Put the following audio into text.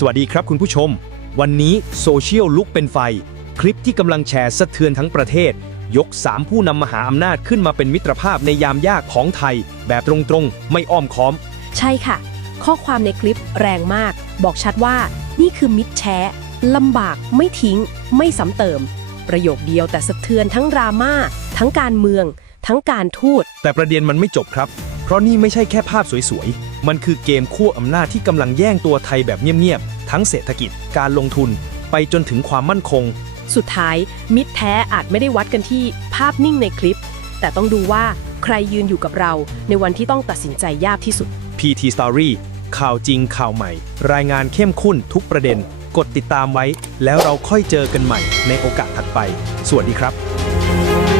สวัสดีครับคุณผู้ชม วันนี้โซเชียลลุกเป็นไฟ คลิปที่กำลังแชร์สะเทือนทั้งประเทศ ยก 3 ผู้นำมหาอำนาจขึ้นมาเป็นมิตรภาพในยามยากของไทย แบบตรงๆ ไม่อ้อมค้อม ใช่ค่ะ ข้อความในคลิปแรงมาก บอกชัดว่า นี่คือมิตรแช้ลำบากไม่ทิ้ง ไม่ซ้ำเติม ประโยคเดียวแต่สะเทือนทั้งดราม่าทั้งการเมือง ทั้งการทูตแต่ประเด็นมันไม่จบครับ เพราะนี่ไม่ใช่แค่ภาพสวยๆ มันคือเกมขั้วอำนาจที่กำลังแย่งตัวไทยแบบเงียบๆ ทั้งเศรษฐกิจ การลงทุน ไปจนถึงความมั่นคง สุดท้าย มิตรแท้อาจไม่ได้วัดกันที่ภาพนิ่งในคลิป แต่ต้องดูว่าใครยืนอยู่กับเรา ในวันที่ต้องตัดสินใจยากที่สุด PT Story ข่าวจริงข่าวใหม่ รายงานเข้มข้นทุกประเด็น กดติดตามไว้ แล้วเราค่อยเจอกันใหม่ในโอกาสถัดไป สวัสดีครับ